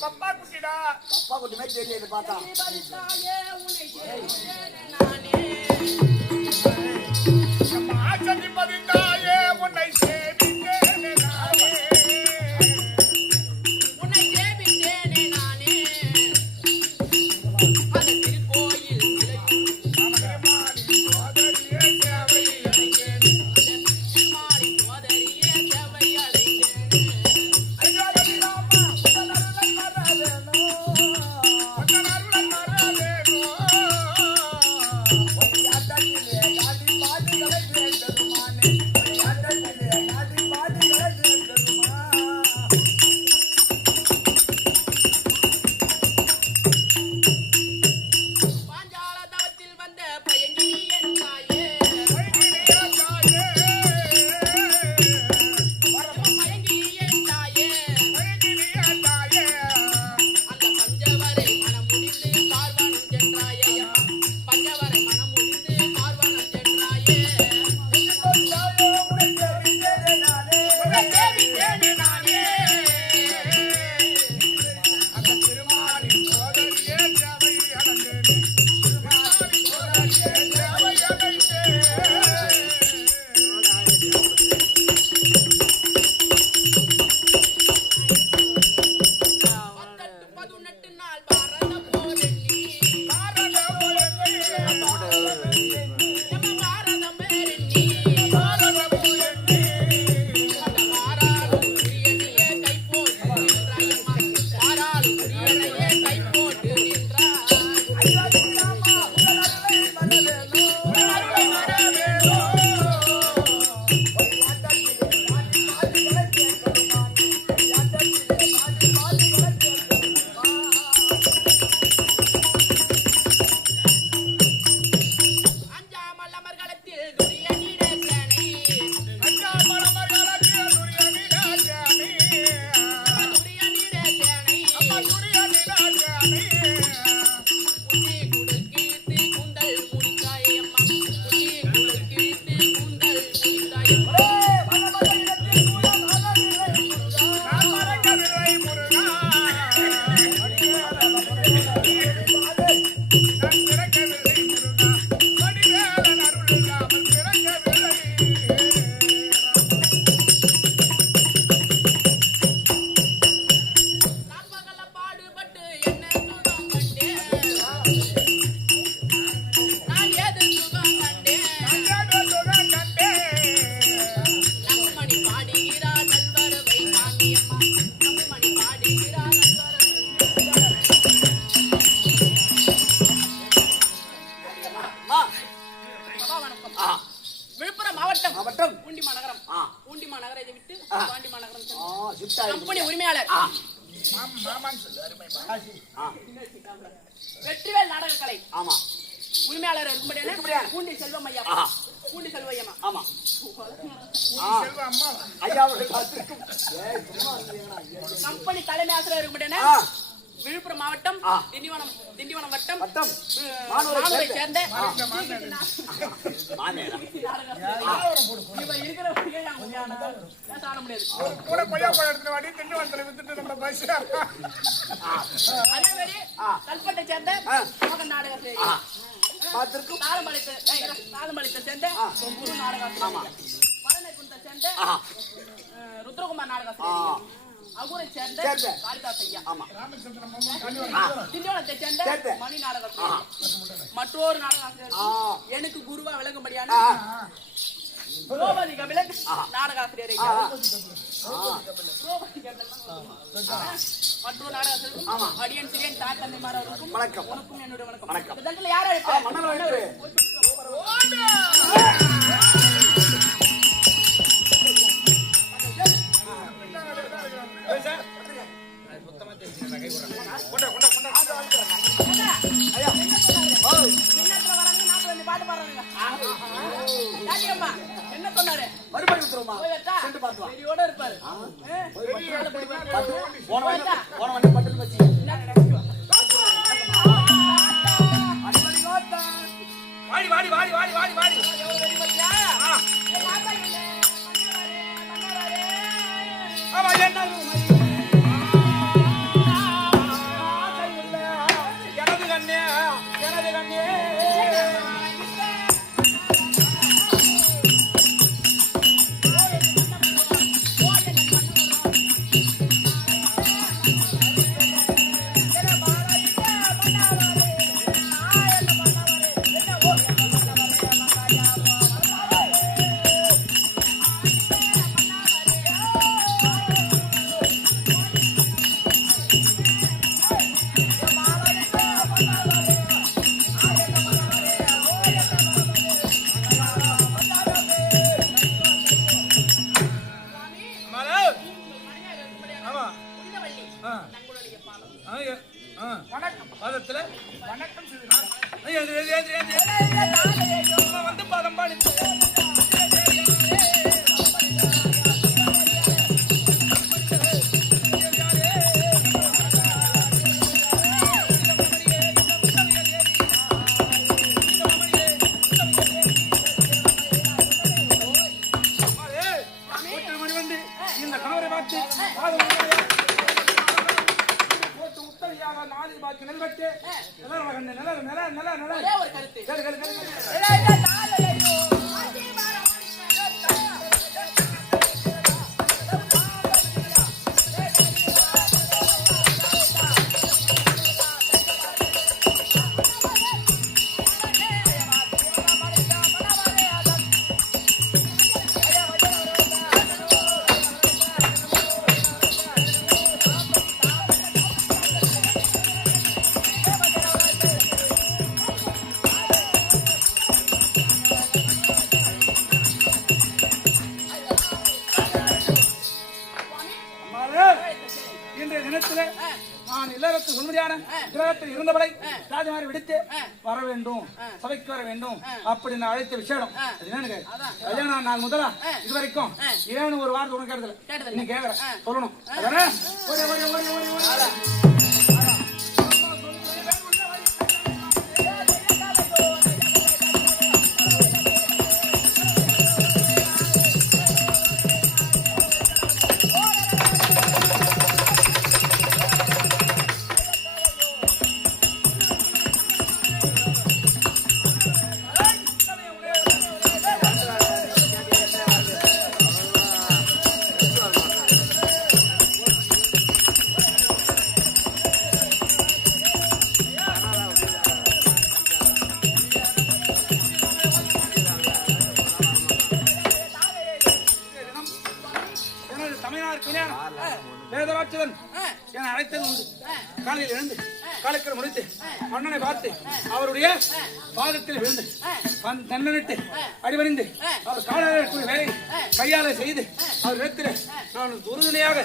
பப்பா குட்டிடா. பப்பா குட்டி மாதிரி தெரியுது பார்த்தா. ஆச்சரி பதித்தாயே உன்னை சேவித்தேனே நானே. உன்னை சேவித்தேனே நானே. அந்த திருக்கோயில் திருமாலின் சோதரியே சேவை அடைந்தேனே. திருமாலின் சோதரியே சேவை அடைந்தேனே. ஐயாவதி ராமா உடனருளை மறவேனோ. உடனருளை மறவேனோ. ஒய்யாட்டத்திலே காடி பாடிகளை வேண்டருமானே. ஒய்யாட்டத்திலே காடி பாடிகளை வேண்டருமா. பாஞ்சால தவத்தில் வந்த பயங்கினி என் தாயே. வைகிலியா தாயே. பயங்கினி என் தாயே. வைகிலியா தாயே. அந்த பஞ்சவரை மனம் முடிந்து பார்வனம் சென்றாயே. பஞ்சவரை மனம் முடிந்து பார்வனம் சென்றாயே. தாயே உன்னை சேவித்தேனே நானே. உன்னை சேவித்தேனே நானே. அந்த திருமாலின் சோதரியே சேவை அடைந்தேனே. திருமாலின் சோதரியே சேவை அடைந்தேனே. பத்தெட்டு பதினெட்டு நாள் பாரத போரெண்ணி. பாரத போயெண்ணி. எம பாரதம் பேரெண்ணி. பாரத போயெண்ணி. அந்த வாராளும் உரியனையே கை போட்டு நின்றாயம்மா. வாராளும் உரியனையே கை போட்டு நின்றாய். ஐயாவதி ராமா உடனருளை மறவேனோ. உடனருளை மறவேனோ. ஒய்யாட்டத்திலே காடி பாடிகளை வேண்டருமானே. ஒய்யாட்டத்திலே காடி பாடிகளை வேண்டருமா. அஞ்சாமல் அமர்களத்தில் துரியனிட சேனை. அஞ்சாமரமர்களே துரியனிடா சேனை. துரியனிட சேனை. துரியனிடா சேனை. குட்டி குடல் கீர்த்தி கூந்தல் முடித்தாயம்மா. குட்டி குடல் கீர்த்தி கூந்தல் முடித்தாயம்மா. மனமகளிடத்தில் கூட மனதில்லை முருகா. நான் மறக்கவில்லை முருகா. நான் பிறக்கவில்லை முருகா. வடிவேலன் அருள் இல்லாமல் பிறக்கவில்லை. நான் பகல பாடுபட்டு என்ன சுகம் கண்டேன். நான் ஏது சுகம் கண்டேன். அஞ்சாத சுகம் கண்டேன். நம்பமணி பாடுகிறார் நல்வரவை காமியம்மா. நம்பமணி பாடுகிறார் நல்வரவை. ஆ, அப்பா வணக்கம். ஆ, விழுப்புரம் மாவட்டம் மாவட்டம். பூண்டி மாநகரம். ஆ. பூண்டி மாநகரத்தை விட்டு பாண்டி மாநகரம் ஆ, சென்று ஷிஃப்ட் ஆயிருக்கு. கம்பெனி உரிமையாளர் ஆ, மாமான்னு சொல்லு அருமைமா. ஆ, வெற்றிவேல் நாடக கலை ஆமா, உரிமையாளர் இருக்கும்படியான இருக்கும்படியான. பூண்டி செல்வம் ஐயா. ஆ. பூண்டி செல்வம் ஆமா. ஆ, செல்வ அம்மா ஐயா அவர்கள் காத்திருக்கும். ஏய், சும்மா இருந்தீங்களா? ஐயா, கம்பெனி தலைமை ஆசிரியர் இருக்கும்படியான ஆ, விழுப்புரம் மாவட்டம் ஆ. திண்டிவனம் வட்டம் வட்டம். மானூரை மானூரை சேர்ந்த. சேர்ந்த மாநேரா. இவன் இருக்கிறவங்க என் உண்மையானதா? பேச ஆட முடியாது. கூட கொய்யா பழம் எடுத்து வாடி திண்டிவனத்துல வித்துட்டு நம்ம பஸ் அதே மாதிரி கல்பட்டை சேர்ந்த மோகன் நாடகாசிரியர். ஆ, பார்த்திருக்கும். தாளமளித்தை சேர்ந்த குரு நாடகாசிரியர். பழனைக்குண்டத்தை சேர்ந்த ஆ, ருத்ரகுமார் நாடகாசிரியர். அகூரை சேர்ந்த சேர்ந்த. காளிதாஸ் ஐயா. ஆமா. ராமச்சந்திரன் ஆ, திண்டிவனத்தை சேர்ந்த சேர்ந்த. மணி நாடகாசிரியர். மற்றொரு நாடகாசிரியர் ஆ, எனக்கு குருவா விளங்கும்படியான ஆ, கோபதி கபிலன் நாடகாசிரியர் ஐயா. ஆ. கோபதி கபிலன் மற்றொரு நாடகாசிரியர் ஆமா. அடியன் சிறியன் தாய் தந்தைமார் அவருக்கும் வணக்கம். உனக்கும் என்னுடைய வணக்கம். வணக்கம். இந்த தட்டில் யார் ஆ, அழைப்பார்? மன்னர் அழைப்பு. ஐயா, ஓ, மின்னத்துல வராங்க, நாட்டுல வந்து பாட்டு பாடுறாங்க. யாத்தியம்மா, என்ன சொன்னாரு? மறுபடியும் விட்டுருவோமா? போய் வச்சா, சென்று பார்த்து வா. வெறியோட இருப்பாரு. போய் மேல போய் பாரு. பார்த்து. போன வண்டி பட்டுன்னு வச்சு. அடிமணி கோத்தான். வாடி வாடி வாடி வாடி வாடி வாடி எவ்வளவு வெறி பாத்தியா? என் தாத்தா இல்ல, மன்னராரே, மன்னராரே. ஆமா என்ன தாளைய பாதம். வணக்கம் பாதத்துல வணக்கம் சிறு வந்து பாதம் பாடி இந்த கணவரை பார்த்து போட்டு உத்தரையாக நாளில் பாக்கி நெல்வெட்டு ஒரே ஒரு கருத்து. இன்றைய தினத்திலே நான் இல்லறத்து சொல்லும்படியான கிரகத்தில் இருந்தவரை ராஜமாரி விடுத்து வர வேண்டும், சபைக்கு வர வேண்டும் அப்படின்னு அழைத்த விஷயம். அது என்னன்னு கல்யாணம் நாள் முதலா இது வரைக்கும் ஏன்னு ஒரு வார்த்தை உனக்கு கேட்டதில்லை. நீ கேட்கற சொல்லணும். அதானே ஓடி ஓடி ஓடி ஓடி ஓடி வேதராட்சதன் என அழைத்தது உண்டு. காலையில் எழுந்து காலக்கரை முடித்து அண்ணனை பார்த்து அவருடைய பாதத்தில் விழுந்து தன்னனிட்டு அடிபணிந்து அவர் காலாளக்கூடிய வேலையை கையால செய்து அவர் இடத்தில் நான் உறுதுணையாக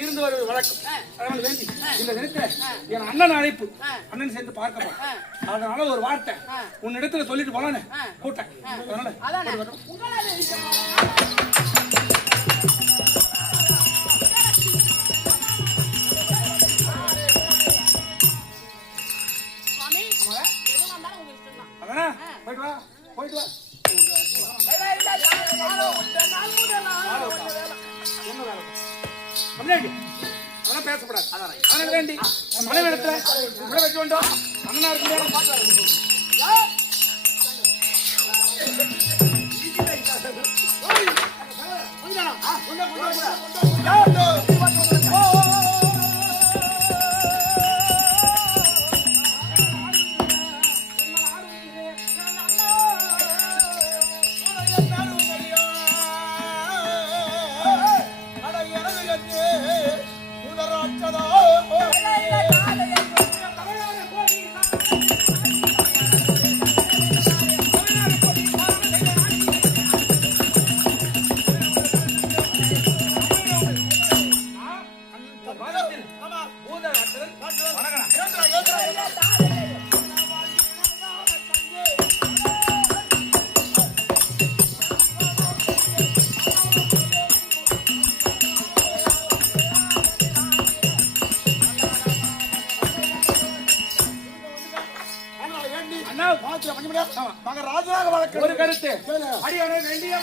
இருந்து வருவது வழக்கம். அதனால் வேண்டி இந்த தினத்தில் என் அண்ணன் அழைப்பு அண்ணன் சேர்ந்து பார்க்கப்போம். அதனால ஒரு வார்த்தை உன்னிடத்துல சொல்லிட்டு போலான்னு கூட்டேன். அதனால போயிட்டு வா போயிட்டு வா. அதெல்லாம் பேசப்படாது. அதனால வேண்டி மனைவி இடத்துல விட வைக்க வேண்டும். அண்ணனா இருக்கு ஒரு கருத்து அடியானே வேண்டிய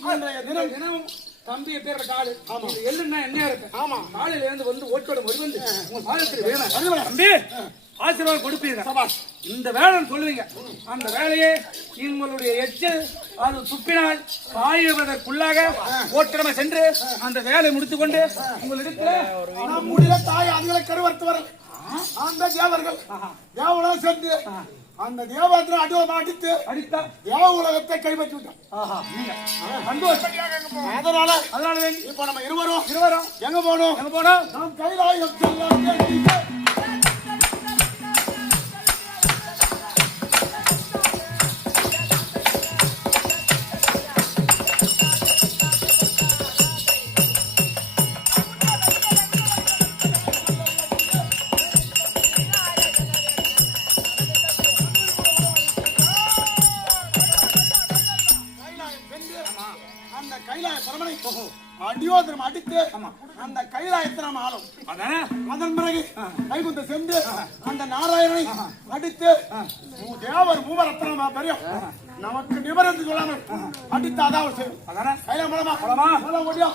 தினமும் தம்பி பேர் ஆளு எள்ளுன்னா என்ன இருக்கு காலையில இருந்து வந்து ஓட்டோட வந்து உங்க பாதத்தில் வேணும் தம்பி ஆசீர்வாதம் கொடுப்பீங்க இந்த வேலைன்னு சொல்லுவீங்க அந்த வேலையே உங்களுடைய எச்சில் அது துப்பினால் பாயுவதற்குள்ளாக ஓட்டடமை சென்று அந்த வேலை முடித்துக் கொண்டு உங்களிடத்துல நம்முடைய தாய் அதுகளை கருவறுத்து வர அந்த தேவர்கள் தேவலாம் சென்று அந்த தேவத்தை அடித்து அடித்தா தேவ உலகத்தை கைப்பற்றி விட்டோம். அதனால இப்ப நம்ம இருவரும் எங்க போனோம் நாம் கைலாயம் செல்ல அடியோதரம் அடித்து அந்த கைலாயத்தை நாம் ஆளும். அதன் பிறகு கைகுந்த சென்று அந்த நாராயணனை அடித்து தேவர் மூவரத்தனமா பெரியும் நமக்கு நிபந்தனை சொல்லாமல் அடித்து அதாவது செய்யும். கையில மூலமா ஓடியா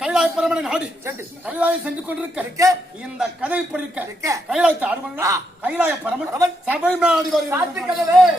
கைலாய பரமனை நாடி கைலாயம் சென்று கொண்டிருக்க இந்த கதை இப்படி இருக்க கைலாயத்தை ஆடுமன்னா கைலாய பரமன் சபை நாடி வருகிறார்.